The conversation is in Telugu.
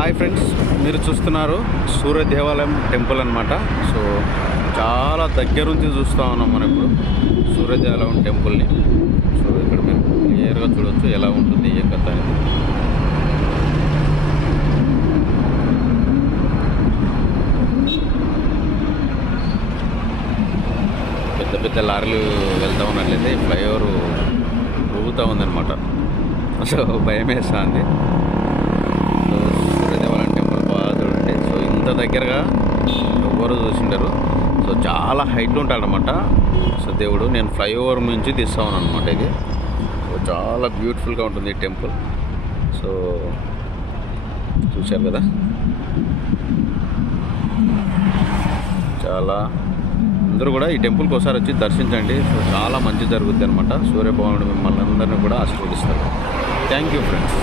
హాయ్ ఫ్రెండ్స్, మీరు చూస్తున్నారు సూర్య దేవాలయం టెంపుల్ అనమాట. సో చాలా దగ్గర నుంచి చూస్తూ ఉన్నాం మనం ఇప్పుడు సూర్య దేవాలయం టెంపుల్ని. సో ఇక్కడ మీరు క్లియర్గా చూడవచ్చు ఎలా ఉంటుంది ఏ కథ అనేది. పెద్ద పెద్ద లారీలు వెళ్తూ ఉన్నట్లయితే ఫ్లైఓవర్ ఊగుతూ ఉందన్నమాట. సో భయం వేస్తుంది. సో సూర్యదేవాలయం టెంపుల్ బాగా చూడండి. సో ఇంత దగ్గరగా ఎవరు చూసిండరు. సో చాలా హైట్ ఉంటాడనమాట. సో దేవుడు నేను ఫ్లైఓవర్ నుంచి తీస్తా ఉన్నాను అనమాట. ఇది సో చాలా బ్యూటిఫుల్గా ఉంటుంది ఈ టెంపుల్. సో చూశారు కదా, చాలా అందరూ కూడా ఈ టెంపుల్కి ఒకసారి వచ్చి దర్శించండి. సో చాలా మంచి జరుగుద్ది అనమాట. సూర్యభగవానుడు మిమ్మల్ని అందరినీ కూడా ఆశీర్వదిస్తారు. Thank you friends.